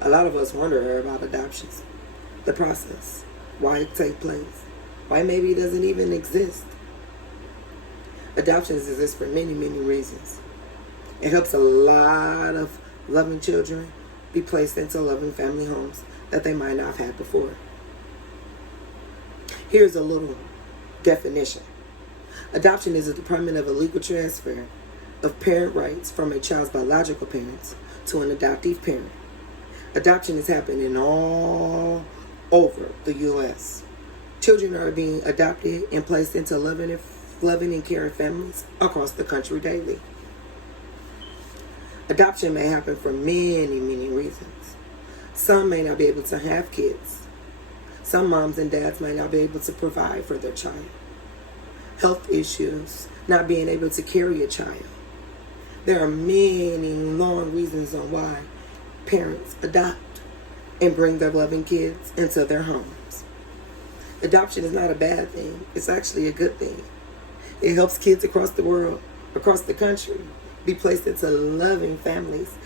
A lot of us wonder about adoptions, the process, why it takes place, why maybe it doesn't even exist. Adoptions exist for many, many reasons. It helps a lot of loving children be placed into loving family homes that they might not have had before. Here's a little definition. Adoption is a department of a legal transfer of parent rights from a child's biological parents to an adoptive parent. Adoption is happening all over the U.S. Children are being adopted and placed into loving and caring families across the country daily. Adoption may happen for many, many reasons. Some may not be able to have kids. Some moms and dads might not be able to provide for their child. Health issues, not being able to carry a child. There are many long reasons on why parents adopt and bring their loving kids into their homes. Adoption is not a bad thing. It's actually a good thing. It helps kids across the world, across the country, be placed into loving families,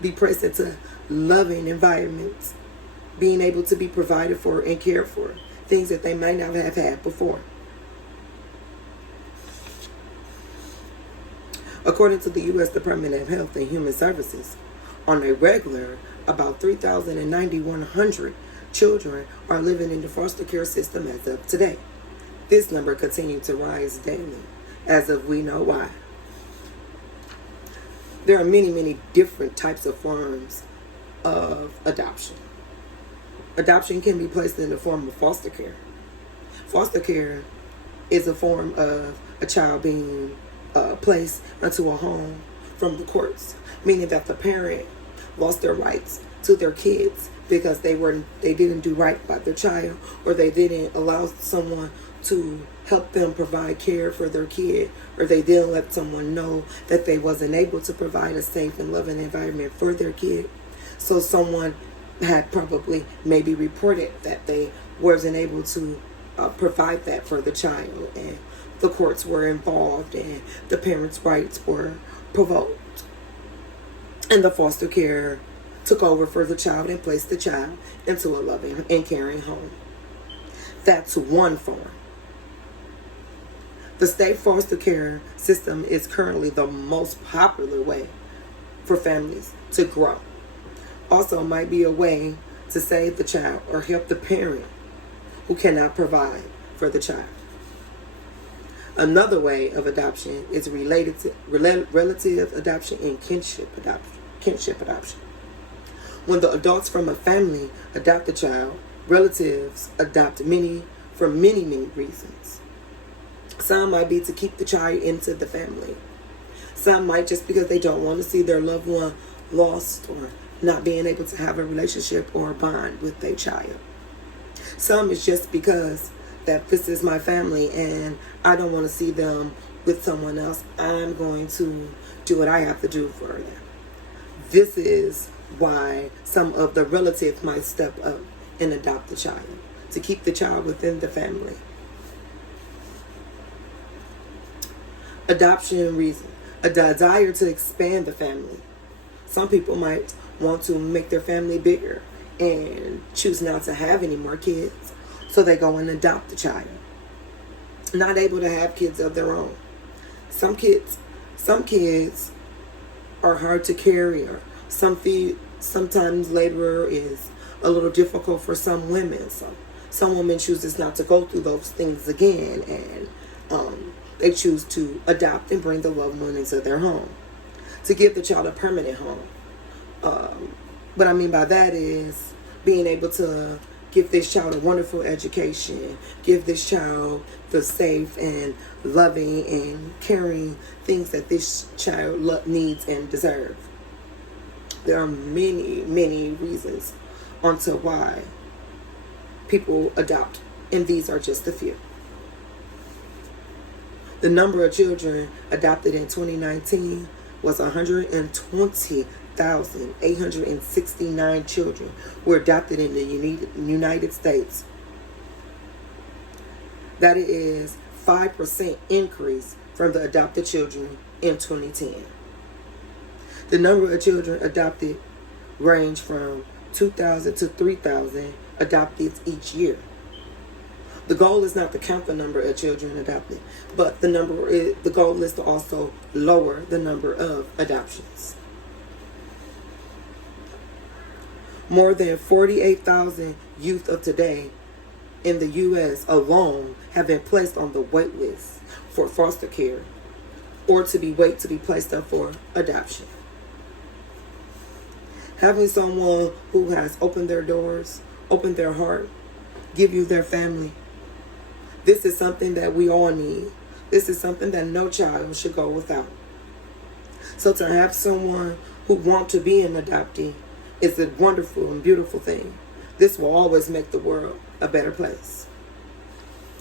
be placed into loving environments, being able to be provided for and cared for, things that they might not have had before. According to the U.S. Department of Health and Human Services, on a regular, about 3,900 children are living in the foster care system as of today. This number continues to rise daily, as of we know why. There are many, many different types of forms of adoption. Adoption can be placed in the form of foster care. Foster care is a form of a child being placed into a home from the courts, meaning that the parent lost their rights to their kids because they didn't do right by their child, or they didn't allow someone to help them provide care for their kid, or they didn't let someone know that they wasn't able to provide a safe and loving environment for their kid. So someone had probably maybe reported that they wasn't able to provide that for the child, and the courts were involved and the parents' rights were provoked. And the foster care took over for the child and placed the child into a loving and caring home. That's one form. The state foster care system is currently the most popular way for families to grow. Also might be a way to save the child or help the parent who cannot provide for the child. Another way of adoption is relative adoption and kinship adoption. When the adults from a family adopt a child, relatives adopt for many reasons. Some might be to keep the child into the family. Some might just because they don't want to see their loved one lost or not being able to have a relationship or a bond with their child. Some is just because that this is my family and I don't want to see them with someone else. I'm going to do what I have to do for them. This is why some of the relatives might step up and adopt the child, to keep the child within the family. Adoption reason, a desire to expand the family. Some people might want to make their family bigger and choose not to have any more kids, so they go and adopt a child. Not able to have kids of their own. Some kids are hard to carry, or sometimes labor is a little difficult for some women. So some women chooses not to go through those things again, and they choose to adopt and bring the loved one into their home, to give the child a permanent home. What I mean by that is being able to give this child a wonderful education, give this child the safe and loving and caring things that this child needs and deserves. There are many, many reasons onto why people adopt, and these are just a few. The number of children adopted in 2019 was 120,869 children were adopted in the United States. That is 5% increase from the adopted children in 2010. The number of children adopted range from 2,000 to 3,000 adoptees each year. The goal is not to count the number of children adopted, but the goal is to also lower the number of adoptions. More than 48,000 youth of today in the U.S. alone have been placed on the wait list for foster care or to be placed up for adoption. Having someone who has opened their doors, opened their heart, give you their family, this is something that we all need. This is something that no child should go without. So to have someone who wants to be an adoptee is a wonderful and beautiful thing. This will always make the world a better place.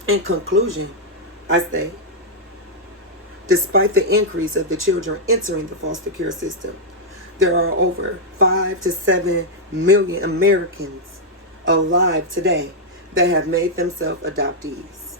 In conclusion, I say, despite the increase of the children entering the foster care system, there are over 5 to 7 million Americans alive today that have made themselves adoptees.